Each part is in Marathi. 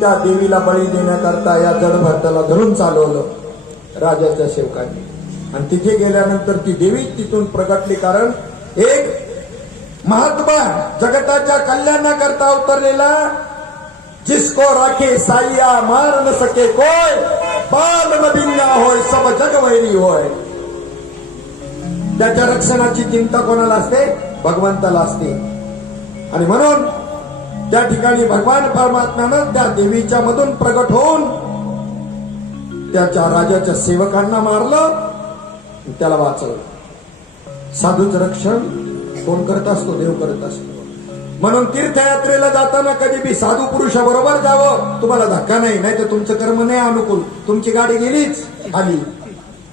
त्या देवीला बळी देण्याकरता या जडभरताला धरून चालवलं राजाच्या सेवकांनी. आणि तिथे गेल्यानंतर ती देवी तिथून प्रगटली. कारण एक महात्मा जगताच्या कल्याणाकरता अवतरलेला, जिसको राखे साइया मार न सके कोय, बाल न बिन्ना होय सब जग वैरी होय. त्याच्या रक्षणाची चिंता कोणाला असते? भगवंताला असते. आणि म्हणून त्या ठिकाणी भगवान परमात्म्यानं त्या देवीच्या मधून प्रगट होऊन त्याच्या राजाच्या सेवकांना मारलं, त्याला वाचवलं. साधूचं रक्षण कोण करत असतो? देव करत असतो. म्हणून तीर्थयात्रेला जाताना कधी बी साधू पुरुषाबरोबर जावं. तुम्हाला धक्का नाही, नाही तर तुमचं कर्म नाही अनुकूल, तुमची गाडी गेलीच आली.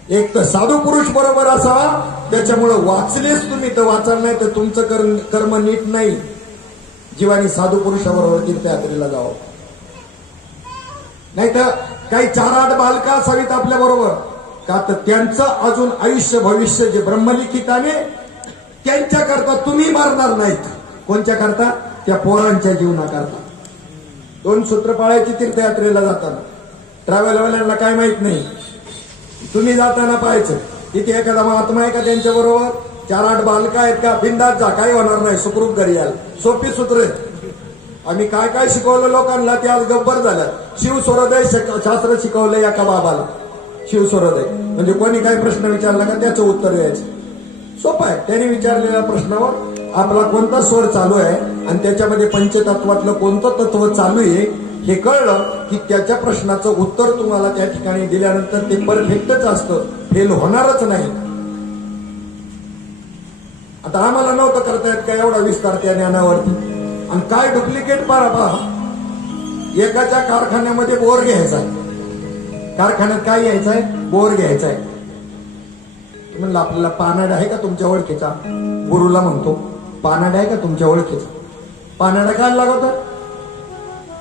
एक तर साधू पुरुष बरोबर असावा, त्याच्यामुळं वाचलेच तुम्ही तर वाचाल, नाही तर तुमचं कर्म नीट नाही. जीवानी साधू पुरुषाबरोबर तीर्थयात्रेला जावं. नाही तर काही 4-8 बालका असावीत आपल्या बरोबर, का तर त्यांचं अजून आयुष्य भविष्य जे ब्रह्मलिखिताने त्यांच्या करता तुम्ही मारणार नाहीत. कोणच्या करता? त्या पोरांच्या जीवनाकरता. 2 सूत्र पाळायची तीर्थयात्रेला जाताना. ट्रॅव्हलवाल्यांना काय माहित नाही, तुम्ही जाताना पाहायचं तिथे एखादा महात्मा आहे का त्यांच्या बरोबर, 4-8 बालका आहेत का, बिंदात जा, काही होणार नाही, सुखरूप घरी याल. सोपी सूत्र. आम्ही काय काय शिकवलं लोकांना ते आज गब्बर झालं. शिवस्वरोदय शास्त्र शिकवलं एका बाबाला. शिवस्वरोदय म्हणजे कोणी काही प्रश्न विचारला का त्याचं उत्तर द्यायचं. सोपं आहे. त्यांनी विचारलेल्या प्रश्नावर आपला कोणता स्वर चालू आहे आणि त्याच्यामध्ये पंचतत्वातलं कोणतं तत्व चालू आहे हे कळलं की त्याच्या प्रश्नाचं उत्तर तुम्हाला त्या ठिकाणी दिल्यानंतर ते परफेक्टच असतं, फेल होणारच नाही. आता आम्हाला नव्हतं करता येत का एवढा विस्तार त्या ज्ञानावरती. आणि काय डुप्लिकेट पहा. एकाच्या कारखान्यामध्ये बोर घ्यायचा आहे. कारखान्यात काय घ्यायचं आहे? बोर घ्यायचा आहे. म्हणलं आपल्याला पानाडा आहे का तुमच्या ओळखीचा? गुरुला म्हणतो पानाडा आहे का तुमच्या ओळखीचा? पानाडा काय लागत?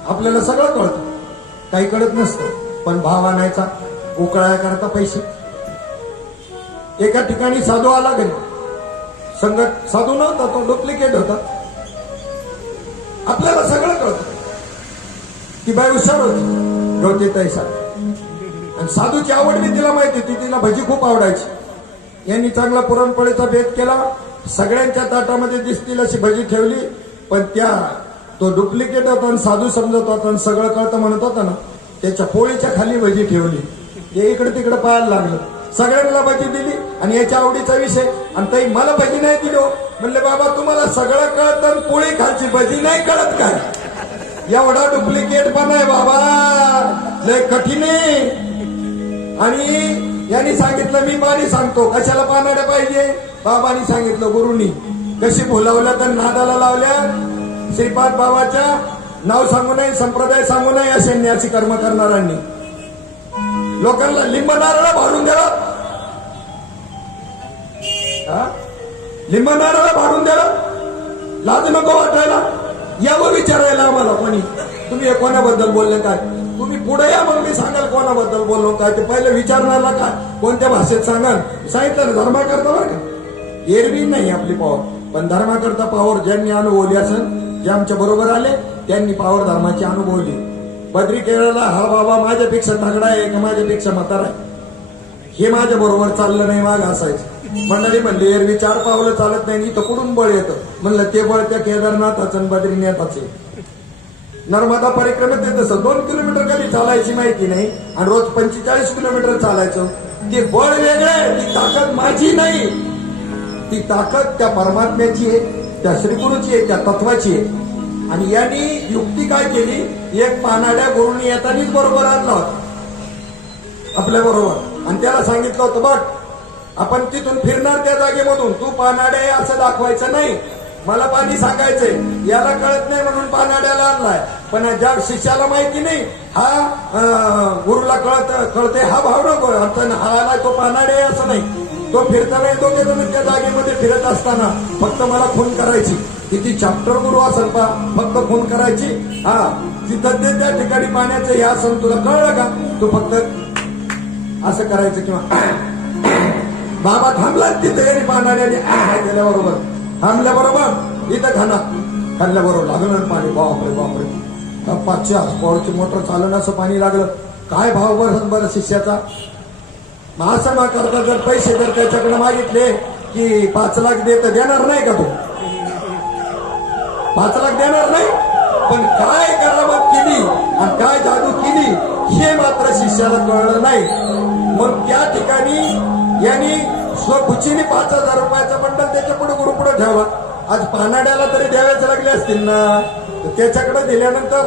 आपल्याला सगळं कळतं, काही कळत नसतं. पण भाव आणायचा, उकळाया करता पैसे. एका ठिकाणी साधू आला घरी. संगत साधू नव्हता, तो डुप्लिकेट होता. आपल्याला सगळं कळतं. ती बाई हुशार होती, गवती तैसा. आणि साधूची आवड बी तिला माहिती होती, तिला भजी खूप आवडायची. यांनी चांगला पुरणपोळीचा भेद केला, सगळ्यांच्या ताटामध्ये दिसतील अशी भजी ठेवली. पण तो डुप्लिकेट होता आणि साधू समजत होता आणि सगळं कळतं म्हणत होता ना, त्याच्या पोळीच्या खाली भजी ठेवली. ते इकडे तिकडे पाहायला लागलं. सगळ्यांना भजी दिली आणि याच्या आवडीचा विषय. आणि ताई मला भजी नाही दिलो. म्हणले बाबा तुम्हाला सगळं कळतं आणि पोळी खालची भजी नाही कळत काय? एवढा डुप्लिकेट पण आहे बाबा, लय कठीण आहे. आणि यांनी सांगितलं मी पाणी सांगतो, कशाला पानाड्या पाहिजे? बाबांनी सांगितलं, गुरुंनी. कशी बोलावल्या तर नादाला लावल्या. श्रीपाद बाबाच्या नाव सांगू नये, संप्रदाय सांगू नये, असे न्यासी कर्म करणाऱ्यांनी लोकांना लिंब नारळ भाडून द्यावा. लिंब नारळ भाडून द्यावा, लाज नको वाटायला. यावं विचारायला आम्हाला कोणी, तुम्ही कोणाबद्दल बोलले काय? तुम्ही पुढे या, मग मी सांगाल कोणाबद्दल बोललो काय. ते पहिले विचारणारला काय, कोणत्या भाषेत सांगाल. सांगितलं धर्माकरता बरं का, एरवी नाही आपली पावर, पण धर्माकरता पावर ज्यांनी अनुभवली असेल, जे आमच्या बरोबर आले त्यांनी पावर धर्माची अनुभवली. बद्री केरळला हा बाबा माझ्यापेक्षा तगडा आहे का माझ्यापेक्षा म्हातारा आहे हे माझ्या बरोबर चाललं नाही, माग असायचं. मंडळी म्हणली एरवी 4 पावलं चालत नाही, इथं कुठून बळ येतं? म्हणलं ते बळ त्या केदारनाथाचं आणि बद्रीनाथाचे. नर्मदा परिक्रमेत ते तसं 2 किलोमीटर कधी चालायची माहिती नाही आणि रोज 45 किलोमीटर चालायचं. ते बळ वेगळं, ती ताकद माझी नाही, ती ताकद त्या परमात्म्याची आहे, त्या श्रीगुरूची आहे, त्या तत्वाची आहे. आणि यांनी युक्ती काय केली, एक पानाड्या गुरुनी येतानीच बरोबर आणला होता आपल्या बरोबर आणि त्याला सांगितलं होतं, बघ आपण तिथून फिरणार त्या जागेमधून, तू पानाड्या आहे असं दाखवायचं नाही, मला पाणी सांगायचंय. याला कळत नाही म्हणून पानाड्याला आणलाय, पण ज्या शिष्याला माहिती नाही, हा गुरुला कळते हा भाव नको, हा आलाय तो पानाडे आहे असं नाही. तो फिरताना येतो त्या जागेमध्ये फिरत असताना फक्त मला खून करायची, किती चॅप्टर गुरु असेल पा, फक्त खून करायची. हा तिथं ते त्या ठिकाणी पाण्याचं हे असं तुला कळलं का, तू फक्त असं करायचं किंवा बाबा थांबला तिथे पानाड्याने गेल्याबरोबर थांबल्याबरोबर इथं खाल्ल्याबरोबर लागलं पाणी. बापरे बापरे, 500 हॉर्सपॉवरची मोटर चालवणं असं पाणी लागलं. काय भाव बरं शिष्याचा. असं ना करता जर पैसे जर त्याच्याकडे मागितले की 5 लाख देणार नाही का, तू 5 लाख देणार नाही. पण काय करामत केली आणि काय जादू केली हे मात्र शिष्याला कळलं नाही. मग त्या ठिकाणी यांनी स्वखुशीने 5,000 रुपयाचा बंडल त्याच्या पुढे गुरु पुढे ठेवला. आज पानाड्याला तरी द्यावेच लागले असतील ना, त्याच्याकडे दिल्यानंतर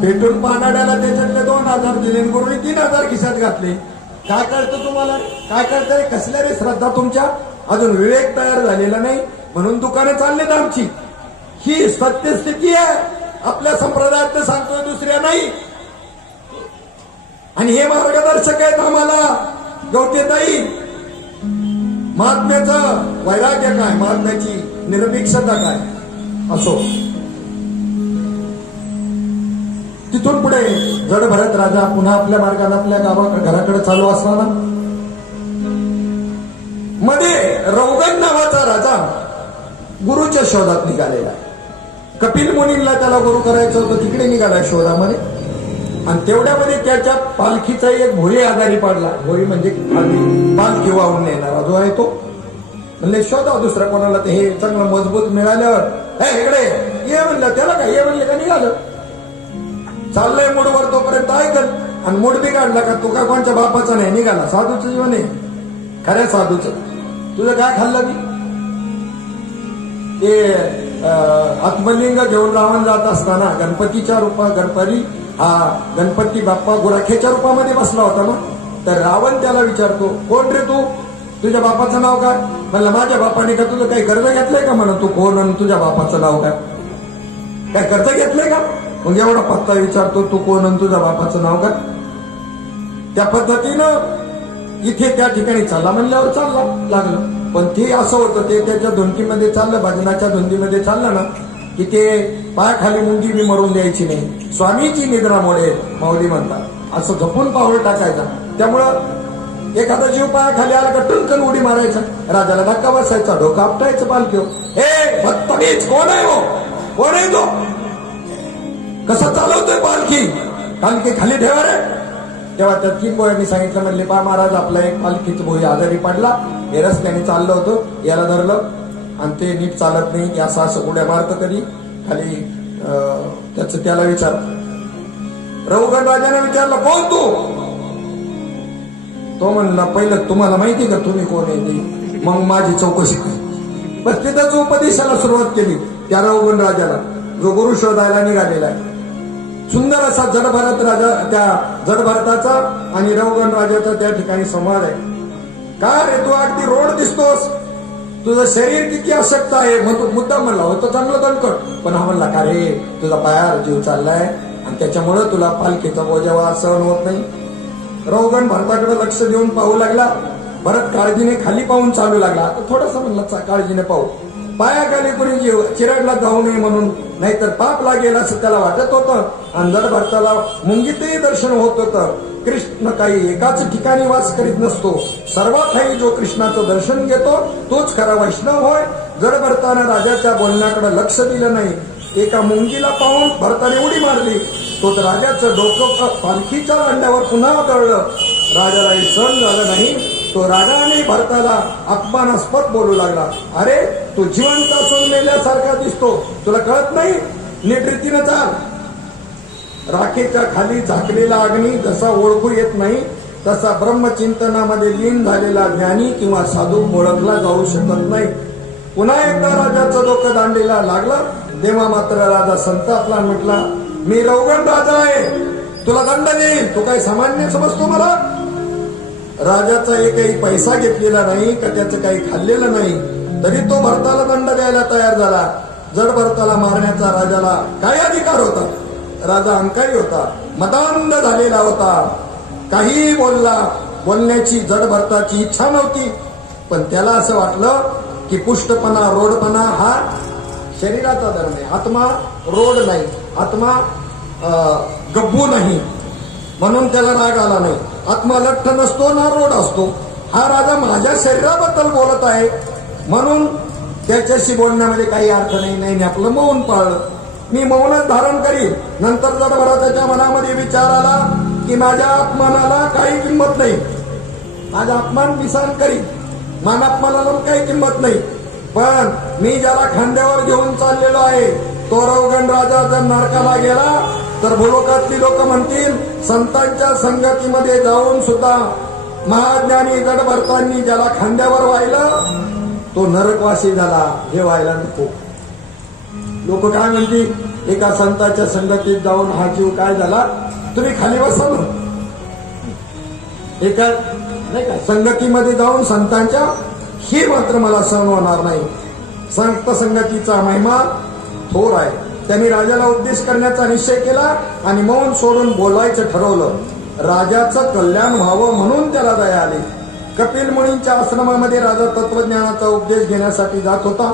भेटून पानाड्याला त्याच्यातले 2,000 दिले, गुरुनी 3,000 खिशात घातले. काय कळतं तुम्हाला, काय कळतंय, कसल्या रे श्रद्धा तुमच्या, अजून विवेक तयार झालेला नाही म्हणून दुकाने चाललेत आमची. ही सत्यस्थिती आहे, आपल्या संप्रदायात सांगतोय, दुसऱ्या नाही. आणि हे मार्गदर्शक आहेत आम्हाला. गवतेताई, महात्म्याचं वैराग्य काय, महात्म्याची निरपेक्षता काय असो. तिथून पुढे जड भरत राजा पुन्हा आपल्या मार्गाने आपल्या घराकडे चालू असताना मध्ये रौगण नावाचा राजा गुरुच्या शोधात निघालेला. कपिल मुनींना त्याला गुरु करायचं होतं, तिकडे निघाला शोधामध्ये. आणि तेवढ्यामध्ये त्याच्या पालखीचा एक भोई आजारी पडला. भोई म्हणजे पालखी वाहून नेणारा जो आहे तो. म्हणले शोधा दुसऱ्या कोणाला, ते हे चांगलं मजबूत मिळाल्यावर हे इकडे ये म्हणलं, त्याला काय ये म्हणले का निघालं. चाललंय मूडवर तोपर्यंत ऐकल आणि मूड बिघडला का, तू का कोणच्या बापाचा नाही, निघाला. साधूचं जीवन आहे, खऱ्या साधूचं. तुझं काय खाल्लं मी, ते आत्मलिंग घेऊन रावण जात असताना गणपतीच्या रूपात, गणपती बाप्पा गुराख्याच्या रूपामध्ये बसला होता ना. तर रावण त्याला विचारतो, कोण रे तू, तुझ्या बापाचं नाव काय. म्हणलं माझ्या बापाने का तुझं काही कर्ज घेतलंय का. म्हणा तू कोण आणि तुझ्या बापाचं नाव काय कर्ज घेतलंय का. मग एवढा पत्ता विचारतो, तू कोण आणि तुझ्या बापाचं नाव काय. त्या पद्धतीनं इथे त्या ठिकाणी चालला म्हणल्यावर चालला लागलं. पण ते असं होतं, ते त्याच्या धुंदीमध्ये चाललं, भजनाच्या धुंदीमध्ये चाललं ना की ते पायाखाली मुंगी बी मरून द्यायची नाही. स्वामीची निद्रा मोडे माऊली म्हणतात, असं झोपून पाऊल टाकायचा. त्यामुळं एखादा जीव पायाखाली आला का टुनकन उडी मारायचा, राजाला धक्का बसायचा, डोकं आपटायचं पालखीवर. हे बदतमीज, कोण आहे हो, कोण आहे तो, कसा चालवतोय पालखी, पालखी खाली ठेवा रे. तेव्हा त्या किंबोयांनी सांगितलं, म्हणले पा महाराज आपला एक पालखीचं भोई आजारी पडला, हे रस्त्याने चाललं होतं, याला धरलं आणि ते नीट चालत नाही, या असं उड्या मारतं कधी खाली. त्याला विचार, रघुगण राजाने विचारलं, कोण तू. तो म्हणला, पहिलं तुम्हाला माहिती का तुम्ही कोण आहे ते, मग माझी चौकशी कर. बस तिथंच उपदेशाला सुरुवात केली त्या रघुगण राजाला, जो गुरु शोधायला निघालेला आहे. सुंदर असा जड भरत राजा, त्या जड भरताचा आणि रघुगण राजाचा त्या ठिकाणी संवाद आहे. काय रे तू अगदी रोड दिसतोस, तुझं शरीर किती अशक्त आहे. मुद्दा म्हणला होतं चांगलं दणकट, पण हा म्हणला का रे तुझा पायावर जीव चाललाय आणि त्याच्यामुळे तुला पालखीचा बोजावा सहन होत नाही. रघुगण भरताकडे लक्ष देऊन पाहू लागला. भरत काळजीने खाली पाहून चालू लागला. आता थोडस म्हणलं काळजीने पाहू, पायाखाली कोणी जीव चिरडला जाऊ नये म्हणून, नाहीतर पाप लागेल असं त्याला वाटत होतं. आणि जड भरताला मुंगीतही दर्शन होत होतं. कृष्ण काही एकाच ठिकाणी वास करीत नसतो, सर्वाठाई जो कृष्णाचं दर्शन घेतो तोच खरा वैष्णव होय. जड भरताना राजाच्या बोलण्याकडे लक्ष दिलं नाही. एका मुंगीला पाहून भरताने उडी मारली. तो तर राजाचं डोकं पालखीच्या अंड्यावर पुन्हा कळलं. राजालाही सहन झालं नाही. तो रागाने भरताला अपमानास्पद बोलू लागला, अरे तू जिवंत असून मेल्यासारखा दिसतो, तुला कळत नाही, नीट रीतीनं चाल. राखेच्या खाली झाकलेला अग्नी जसा ओळखू येत नाही तसा ब्रह्मचिंतनामध्ये लीन झालेला ज्ञानी किंवा साधू ओळखला जाऊ शकत नाही. पुन्हा एकदा राजाचं डोकं दांडीला लागलं तेव्हा मात्र राजा संतापला, म्हटला, मी रौगण राजा आहे, तुला दंड देईल, तू काही सामान्य समजतो मला? राजाचा एकही पैसा घेतलेला नाही का त्याचं काही खाल्लेलं नाही, तरी तो भरताला दंड द्यायला तयार झाला. जड भरताला मारण्याचा राजाला काय अधिकार होता? राजा अहंकारी होता, मदांध झालेला होता, काही बोलण्याची जड भरताची इच्छा नव्हती. पण त्याला असं वाटलं की पुष्टपणा, रोडपणा हा शरीराचा धर्म आहे. आत्मा रोड नाही, आत्मा गब्बू नाही, म्हणून त्याला राग आला नाही. आत्मा लठ्ठ नसतो ना रोड असतो. हा राजा माझ्या शरीराबद्दल बोलत आहे म्हणून त्याच्याशी बोलण्यामध्ये काही अर्थ नाही. आपलं मौन पाळलं. मी मौनच धारण करीन. नंतर जर मला त्याच्या मनामध्ये विचार आला की माझ्या अपमानाला काही किंमत नाही, माझा अपमान मी सहन करीन, मानापमानाला काही किंमत नाही, पण मी ज्याला खांद्यावर घेऊन चाललेलो आहे तो रौगण राजा जर नरकाला गेला तर भूलोकातली लोक म्हणतील, संतांच्या संगतीमध्ये जाऊन सुद्धा महाज्ञानी जड भरतांनी ज्याला खांद्यावर वाहिलं तो नरकवासी झाला, हे व्हायला नको. लोक काय म्हणतील, एका संतांच्या संगतीत जाऊन हा जीव काय झाला, तुम्ही खाली बसा ना. एका नाही का संगतीमध्ये जाऊन संतांच्या, ही मात्र मला सहन होणार नाही. संत संगतीचा महिमा थोर आहे. त्यांनी राजाला उद्देश करण्याचा निश्चय केला आणि मौन सोडून बोलायचं ठरवलं. राजाचं कल्याण व्हावं म्हणून त्याला दया आली. कपिल मुनींच्या आश्रमामध्ये राजा तत्वज्ञानाचा उपदेश घेण्यासाठी जात होता.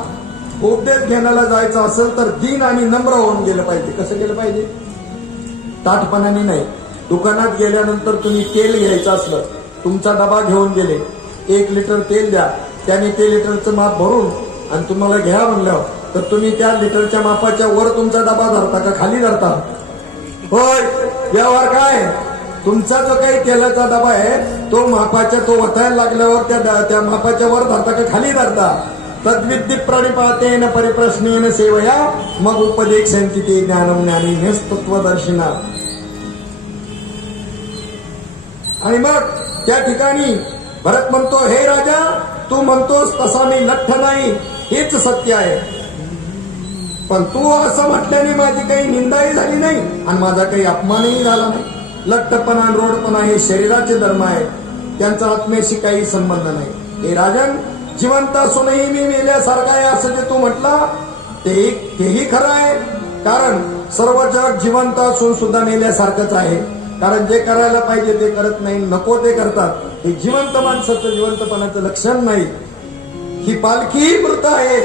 उपदेश घेण्याला जायचं असेल तर दीन आणि नम्र होऊन गेलं पाहिजे. कसं गेलं पाहिजे? ताठपणाने नाही. दुकानात गेल्यानंतर तुम्ही तेल घ्यायचं असलं, तुमचा डबा घेऊन गेले, 1 लिटर तेल द्या, त्याने ते लिटरचं माप भरून आणि तुम्हाला घ्या म्हणलं तर तुम्ही त्या लिटरच्या मापाच्या वर तुमचा डबा धरता का खाली धरता? होय, व्यवहार काय? तुमचा जो काही तेलाचा डबा आहे तो मापाच्या, तो वतायला लागल्यावर त्या मापाच्या वर धरता का खाली धरता? तद्विद्य प्रणिपातेन परिप्रश्नेन सेवया मग उपदेक्षन्ति ते ज्ञानम ज्ञानी तत्वदर्शिना. आणि मग त्या ठिकाणी भरत म्हणतो, हे राजा, तू म्हणतोस तसा मी लठ्ठ नाही, हेच सत्य आहे, पण तू असं म्हटल्याने माझी काही निंदाही झाली नाही आणि माझा काही अपमानही झाला नाही. लठ्ठपणा आणि रोडपणा हे शरीराचे धर्म आहे, त्यांचा आत्म्याशी काही संबंध नाही. हे राजन, जिवंत असूनही मी मेल्यासारखा आहे असं जे तू म्हटला तेही खरं आहे. कारण सर्व जग जिवंत असून सुद्धा मेल्यासारखंच आहे. कारण जे करायला पाहिजे ते करत नाही, नको ते करतात. हे जिवंत माणसाचं जिवंतपणाचं लक्षण नाही. ही पालखी मृत आहे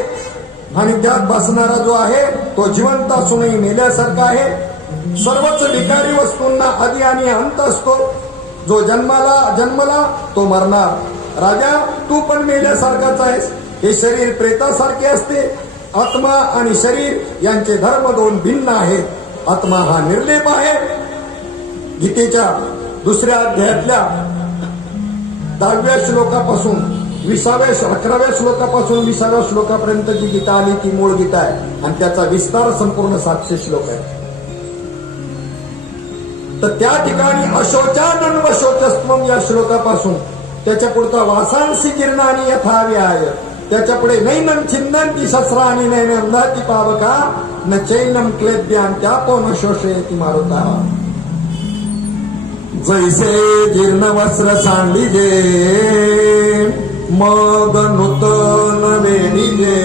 आणि त्यात बसणारा जो आहे तो जिवंत असूनही मेल्यासारखा आहे. सर्वच विकारी वस्तूंना आदी आणि अंत असतो. जो जन्मला तो मरणार. राजा, तू पण मेल्यासारखाच आहेस. हे शरीर प्रेतासारखे असते. आत्मा आणि शरीर यांचे धर्म 2 भिन्न आहेत. आत्मा हा निर्लेप आहे. गीतेच्या 2ऱ्या अध्यायातल्या 10व्या श्लोकापासून 11व्या श्लोकापासून 20व्या श्लोकापर्यंत जी गीता आली ती मूळ गीता आहे आणि त्याचा विस्तार संपूर्ण 700 श्लोक आहे. तर त्या ठिकाणी अशोचानन व शोचस्त्वम या श्लोकापासून त्याच्या पुढचा वासांसी किरणानी यथाव्याय, त्याच्या पुढे नैनम छिंदंती शस्त्रानी नैनंदाती पावका न चैनम क्लेद्यान त्यापो न शोषयति मारुता. जैसे जीर्ण वस्त्र सांडिजे मग नूतन वेणीजे,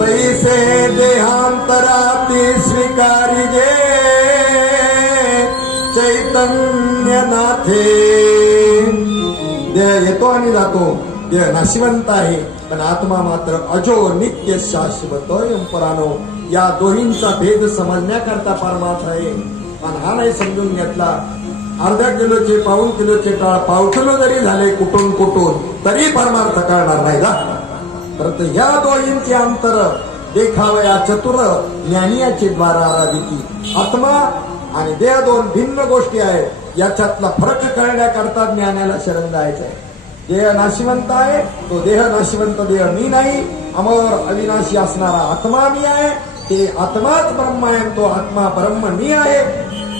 तैसे देहांतराती स्वीकारिजे चैतन्यनाथे. देह येतो आणि जातो, देह नाशिवंत आहे, पण आत्मा मात्र अजो नित्य शाश्वत परानो. या दोहींचा भेद समजण्याकरता परमार्थ आहे. आणि हा नाही समजून घेतला, अर्ध्या किलोचे 1.5 किलोचे टाळ 1/2 किलो जरी झाले कुठून तरी परमार्थ कळणार नाही का? परंतु ह्या दोहींचे अंतर देखावया चतुर ज्ञानियाचे द्वारा आराधिती. आत्मा आणि देह 2 भिन्न गोष्टी आहेत. याच्यातला फरक कळण्याकरता ज्ञानाला शरण जायचं आहे. देह नाशिवंत आहे, तो देह नाशिवंत देह मी नाही. अमर अविनाशी असणारा आत्मा मी आहे. ते आत्माच ब्रह्म आहे, तो आत्मा ब्रह्म मी आहे,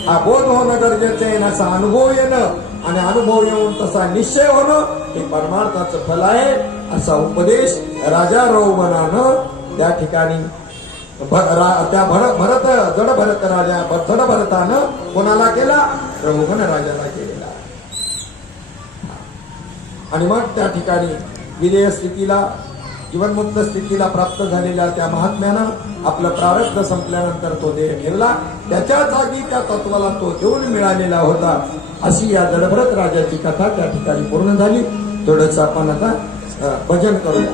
हा बोध होणं गरजेचं आहे. असा अनुभव येणं आणि अनुभव येऊन तसा निश्चय होणं हे परमार्थाचं फल आहे. असा उपदेश राजा रौवनानं त्या ठिकाणी त्या जड भरतानं कोणाला केला? रौवन राजाला केलेला. आणि मग त्या ठिकाणी विदेह स्थितीला, जीवनमुक्त स्थितीला प्राप्त झालेल्या त्या महात्म्यानं आपलं प्रारब्ध संपल्यानंतर तो देह ठेवला. त्याच्या जागी त्या तत्वाला तो देऊन मिळालेला होता. अशी या जडभरत राजाची कथा त्या ठिकाणी पूर्ण झाली. थोडंसं आपण आता भजन करूया.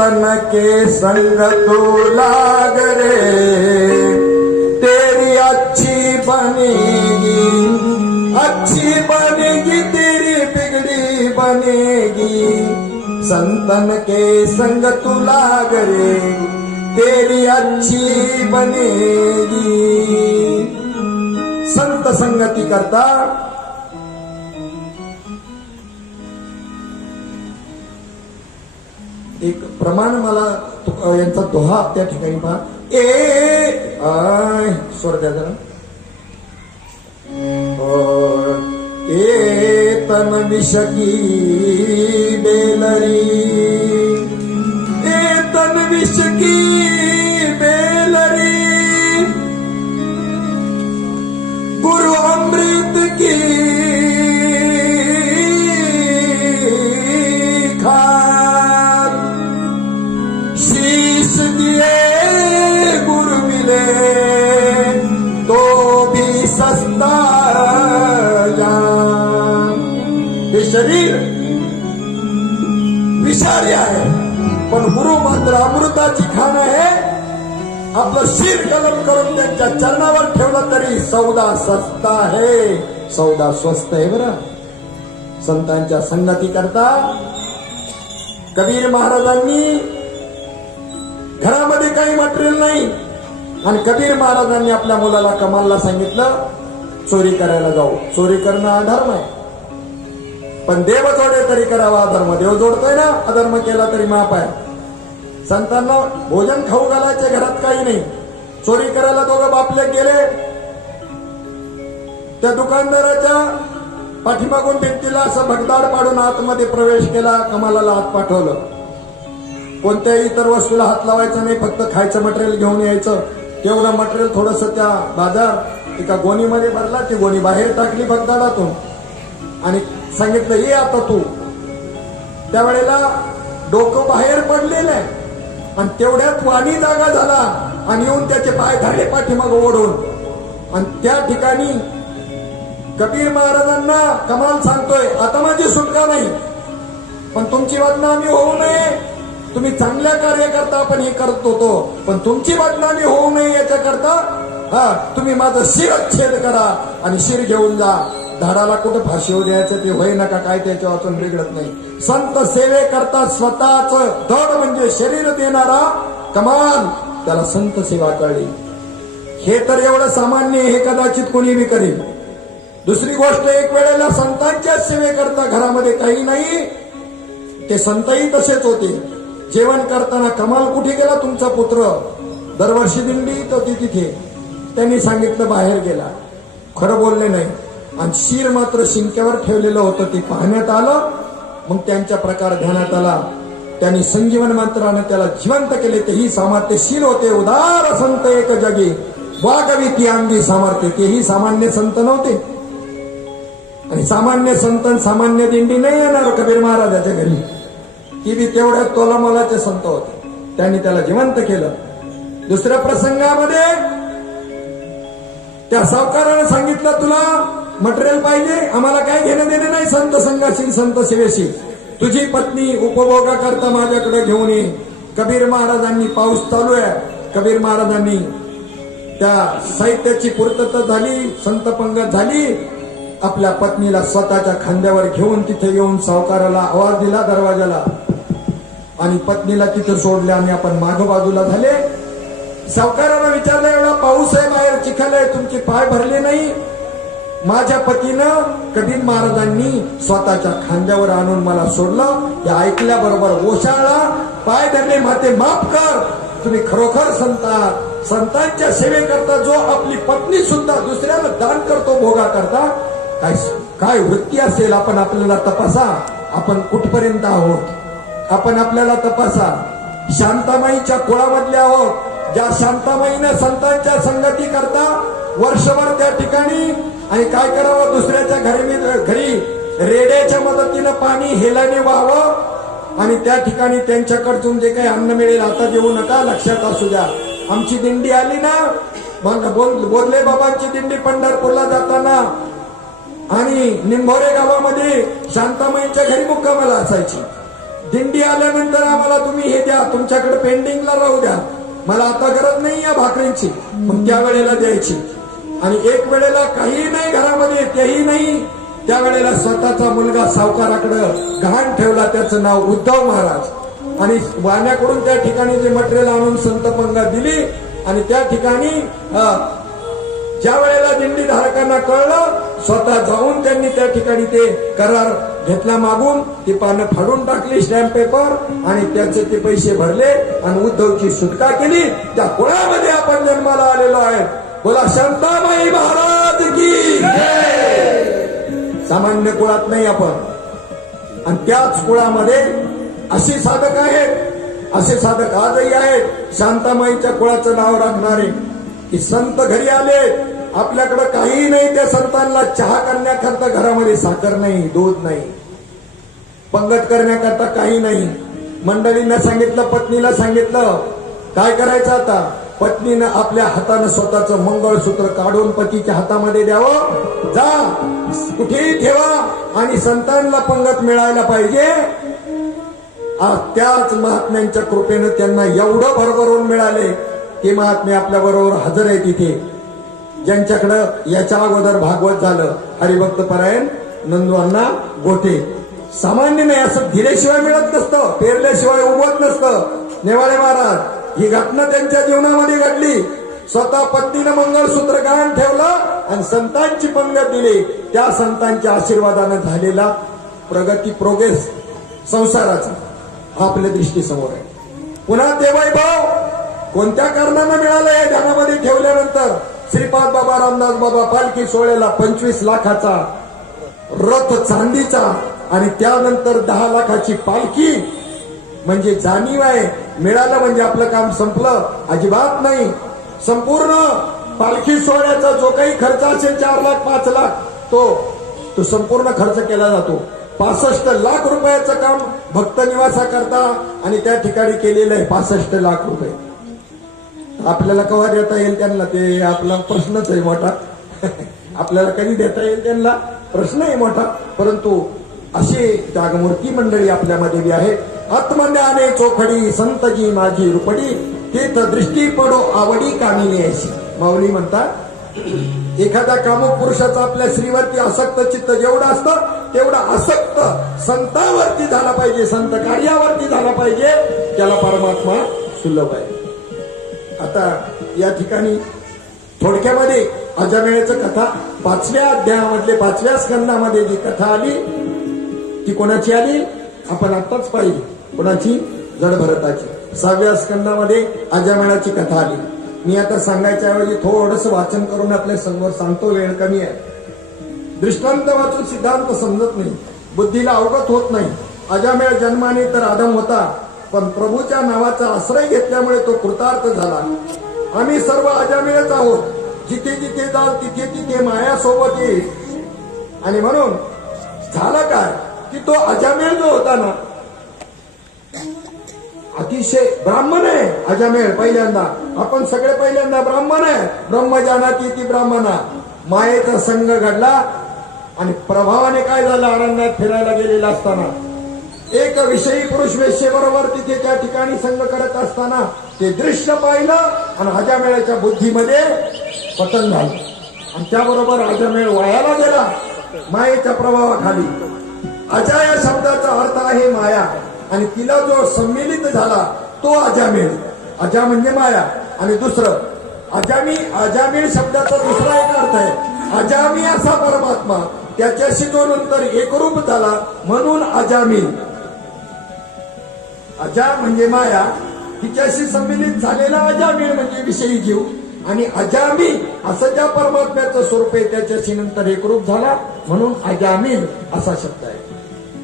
संतन के संग तू लाग रे, तेरी अच्छी बनेगी तेरी बिगड़ी बनेगी। संतन के संग तू लाग रे, तेरी अच्छी बनेगी। संत संगती करता एक प्रमाण मला यांचा दोहा त्या ठिकाणी पहा. स्वर द्या जरा. तन विषकी बेलरी, तन विषकी बेलरी, गुरु अमृत की खान, शीश दिए गुरु मिले तो भी सस्ता जान. हे शरीर विषारी आहे, पण गुरु मात्र अमृताची खाण आहे. आपलं शीर कलम करून त्यांच्या चरणावर ठेवलं तरी सौदा सस्ता आहे, सौदा स्वस्त आहे. बरं, संतांच्या संगती करता कबीर महाराजांनी घरामध्ये काही मटेरियल नाही आणि कबीर महाराजांनी आपल्या मुलाला कमालला सांगितलं चोरी करायला जाऊ. चोरी करणं अधर्म आहे, पण देव जोडे तरी करावा अधर्म. देव जोडतोय ना, अधर्म केला तरी माप आहे. संतांना भोजन खाऊ घालायचे, घरात काही नाही. चोरी करायला दोघं बापले गेले. त्या दुकानदाराच्या पाठीमागून भिंतीला असं भगदाड पाडून आतमध्ये प्रवेश केला. कमालाला हात पाठवलं. कोणत्याही इतर वस्तूला हात लावायचा नाही, फक्त खायचं मटेरियल घेऊन यायचं. तेवढं मटेरियल थोडस त्या बाजार एका गोणीमध्ये भरला. ती गोणी बाहेर टाकली भगदाडातून आणि सांगितलं ये आता तू. त्यावेळेला डोकं बाहेर पडलेलं आहे आणि तेवढ्यात वाणी जागा झाला आणि येऊन त्याचे पाय धरले पाठीमाग ओढून. आणि त्या ठिकाणी कबीर महाराजांना कमाल सांगतोय आता माझी सुटका नाही, पण तुमची बदनामी होऊ नये. तुम्ही चांगल्या कार्य करता, आपण हे करत होतो, पण तुमची बदनामी होऊ नये याच्याकरता तुम्ही माझं शिरच्छेद करा आणि शिर घेऊन जा. धाडाला कुठं फाशी होऊ द्यायचं ते होई नका, काय त्याच्या वाचून बिघडत नाही. संत सेवे करता स्वतःच धड म्हणजे शरीर देणारा कमाल, त्याला संत सेवा कळली. हे तर एवढं सामान्य, हे कदाचित कोणी बी करेल. दुसरी गोष्ट, एक वेळेला संतांच्या सेवे करता घरामध्ये काही नाही, ते संतही तसेच होते. जेवण करताना कमाल कुठे गेला तुमचा पुत्र? दरवर्षी दिंडी तो तिथे. त्यांनी सांगितलं बाहेर गेला. खरं बोलले नाही आणि शीर मात्र शिंक्यावर ठेवलेलं होतं, ते पाहण्यात आलं. मग त्यांच्या प्रकार ध्यानात आला. त्यांनी संजीवन मंत्राने त्याला जिवंत केले. तेही सामर्थ्यशील होते. उदार संत एक जगी, वागवी ती अंगी सामर्थ्य. तेही सामान्य संत नव्हते आणि सामान्य संत सामान्य दिंडी नाही येणार कबीर महाराजाच्या घरी. ती बी तेवढ्या तोलामोलाचे संत होते. त्यांनी त्याला जिवंत केलं. दुसऱ्या प्रसंगामध्ये त्या सावकाराने सांगितलं तुला मटेरियल पाहिजे, आम्हाला काय घेणं देणं नाही संत संघाशी संत सेवेशी. तुझी पत्नी उपभोगा करता माझ्याकडे घेऊन ये. कबीर महाराजांनी, पाऊस चालू आहे, कबीर महाराजांनी त्या साहित्याची पूर्तता झाली, संत पंगत झाली. आपल्या पत्नीला स्वतःच्या खांद्यावर घेऊन तिथे येऊन सावकाराला आवाज दिला दरवाजाला आणि पत्नीला तिथे सोडले आणि आपण माग बाजूला झाले. सावकाराला विचारलं एवढा पाऊस आहे, बाहेर चिखल आहे, तुमचे पाय भरले नाही? माझ्या पतीनं कबीर महाराजांनी स्वतःच्या खांद्यावर आणून मला सोडलं. हे ऐकल्याबरोबर ओशाळा, पाय धरले, माते माफ कर. तुम्ही खरोखर संतांच्या सेवेकरता जो आपली पत्नी सुद्धा दुसऱ्याला दान करतो, भोगा करता, काय वृत्ती असेल आपण आपल्याला तपासा. आपण कुठपर्यंत आहोत आपण आपल्याला तपासा. शांतामाईच्या कुळामधले आहोत. ज्या शांतामाईनं संतांच्या संगती करता वर्षभर त्या ठिकाणी आणि काय करावं, दुसऱ्याच्या घरी रेड्याच्या मदतीनं पाणी हेलाने व्हावं आणि त्या ठिकाणी त्यांच्याकडून जे काही अन्न मिळेल आता देऊ नका, लक्षात असू द्या. आमची दिंडी आली ना, बोधले बाबांची दिंडी पंढरपूरला जाताना आणि निंभोरे गावामध्ये शांतामाईच्या घरी मुक्कामाला असायची. दिंडी आल्यानंतर आम्हाला तुम्ही हे द्या, तुमच्याकडे पेंडिंगला राहू द्या, मला आता गरज नाही या भाकरींची, मग त्यावेळेला द्यायची. आणि एक वेळेला काही नाही घरामध्ये, तेही नाही, त्यावेळेला स्वतःचा मुलगा सावकाराकडं गहाण ठेवला, त्याचं नाव उद्धव महाराज. आणि वाण्याकडून त्या ठिकाणी जे मटेरियल आणून संत पंगत दिली. आणि त्या ठिकाणी ज्या वेळेला दिंडी धारकांना कळलं, स्वतः जाऊन त्यांनी त्या ठिकाणी ते करार घेतला मागून, ती पानं फाडून टाकली स्टॅम्प पेपर, आणि त्याचे ते पैसे भरले आणि उद्धवची सुटका केली. त्या कुळामध्ये आपण जन्माला आलेलो आहे. बोला शांताबाई महाराज की जय. सामान्य कुळात नाही आपण. आणि त्याच कुळामध्ये अशी साधक आहेत, असे साधक आजही आहेत शांताबाईच्या कुळाचं नाव राखणारे, की संत घरी आले, आपल्याकडे काही नाही, त्या संतांना चहा करण्याकरता घरामध्ये साखर नाही, दूध नाही, पंगत करण्याकरता काही नाही. मंडळींना सांगितलं, पत्नीला सांगितलं, काय करायचं आता? पत्नीनं आपल्या हातानं स्वतःचं मंगळसूत्र काढून पतीच्या हातामध्ये द्यावं, जा कुठेही ठेवा, आणि संतांना पंगत मिळायला पाहिजे. त्याच महात्म्यांच्या कृपेनं त्यांना एवढं भरभरून मिळाले की महात्मे आपल्या बरोबर हजर आहे तिथे. ज्यांच्याकडं याच्या अगोदर भागवत झालं, हरिभक्त परायण नंदू अण्णा गोटे, सामान्य नाही, असं दिल्याशिवाय मिळत नसतं, पेरल्याशिवाय उगवत नसतं. नेवाळे महाराज, ही घटना त्यांच्या जीवनामध्ये घडली. स्वतः पत्नीनं मंगळसूत्र गहाण ठेवलं आणि संतांची पंगत दिली. त्या संतांच्या आशीर्वादानं झालेला प्रगती, प्रोग्रेस संसाराचा आपल्या दृष्टीसमोर आहे. पुन्हा ते वैभव कोणत्या कारणानं मिळालं हे ध्यानामध्ये ठेवल्यानंतर श्रीपाद बाबा रामदास बाबा पालखी सोहळ्याला 25 लाखाचा रथ चांदीचा, आणि त्यानंतर 10 लाखाची पालखी, म्हणजे जाणीव आहे. मिळालं म्हणजे आपलं काम संपलं? अजिबात नाही. संपूर्ण पालखी सोहळ्याचा जो काही खर्च असेल 4 लाख 5 लाख, तो संपूर्ण खर्च केला जातो. 65 लाख रुपयाचं काम भक्त निवासा करता आणि त्या ठिकाणी केलेलं आहे 65 लाख रुपये. आपल्याला केव्हा देता येईल त्यांना, ते आपला प्रश्नच आहे मोठा. आपल्याला कधी देता येईल त्यांना प्रश्न आहे मोठा. परंतु असे जागमूर्ती मंडळी आपल्यामध्ये बी आहेत. आत्मज्ञाने चोखडी संतजी माझी रुपडी, तीर्थ दृष्टी पडो आवडी कामिनी ऐशी. माऊली म्हणतात, एखाद्या कामुक पुरुषाचा आपल्या स्त्रीवरती आसक्त चित्त जेवढं असतं तेवढा आसक्त संतांवरती झाला पाहिजे, संत कार्यावरती झाला पाहिजे, त्याला परमात्मा सुलभ आहे. आता या ठिकाणी थोडक्यामध्ये अजामेळ्याचं कथा 5व्या अध्यायामधले 5व्या स्कंदामध्ये जी कथा आली ती कोणाची आली आपण आत्ताच पाहिली. कोणाची? जडभरताची. 6व्या स्कंदामध्ये अजामेळाची कथा आली. मी आता सांगायच्या ऐवजी थोडस वाचन करून आपल्या समोर सांगतो, वेळ कमी आहे. दृष्टांत वाचून सिद्धांत समजत नाही, बुद्धीला अवगत होत नाही. अजामेळ जन्माने तर आदम होता, पण प्रभूच्या नावाचा आश्रय घेतल्यामुळे तो कृतार्थ झाला. आम्ही सर्व अजामेळच आहोत. जिथे जिथे जाल तिथे तिथे माया सोबत येईल. आणि म्हणून झालं काय की तो अजामेळ जो होता ना, अतिशय ब्राह्मण आहे अजामेळ. पहिल्यांदा आपण सगळे पहिल्यांदा ब्राह्मण आहे. ब्रह्मजानाती ती ब्राह्मणा. मायेचा संघ घडला आणि प्रभावाने काय झालं, अरण्यात फिरायला गेलेला असताना एक विषयी पुरुष वेश्ये बरोबर तिथे त्या ठिकाणी संघ करत असताना ते दृश्य पाहिलं आणि अजामेळाच्या बुद्धीमध्ये पतन झालं. आणि त्याबरोबर अजामेळ वायाला गेला मायेच्या प्रभावाखाली. अजा या शब्दाचा अर्थ आहे माया, आणि तिला जो सम्मिलित झाला तो अजामेळ. अजा म्हणजे माया, आणि दुसरं अजामी, अजामेळ शब्दाचा दुसरा एक अर्थ आहे अजामी असा परमात्मा, त्याच्याशी जो नंतर एकरूप झाला म्हणून अजामी. अजा म्हणजे माया, तिच्याशी सम्मिलित झालेला अजामेळ म्हणजे विषयी जीव, आणि अजामी असं ज्या परमात्म्याचं स्वरूप आहे त्याच्याशी नंतर एकरूप झाला म्हणून अजामील असा शब्द आहे.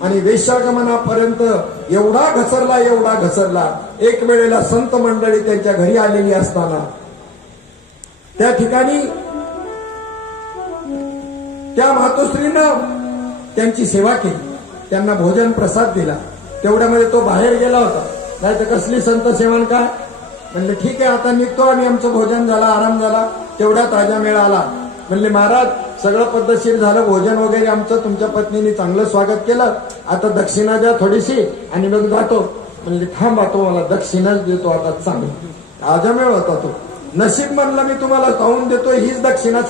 आणि वेश्यागमनापर्यंत एवढा घसरला, एवढा घसरला. एक वेळेला संत मंडळी त्यांच्या घरी आलेली असताना त्या ठिकाणी त्या मातोश्रीनं त्यांची सेवा केली, त्यांना भोजन प्रसाद दिला. तेवढ्यामध्ये तो बाहेर गेला होता. नाही तर कसली संत सेवन काय. म्हणले ठीक आहे आता निघतो, आणि आमचं भोजन झाला, आराम झाला. तेवढ्यात अजामेळ आला. म्हणले महाराज सगळं पद्धतशीर झालं, भोजन वगैरे आमचं तुमच्या पत्नीने चांगलं स्वागत केलं. आता दक्षिणा द्या थोडीशी आणि मग जातो. म्हणजे थांबा, तो मला दक्षिणाच देतो आता चांगली. आजमेळ होता तो. नशीब म्हणलं मी तुम्हाला खाऊन देतो, हीच दक्षिणा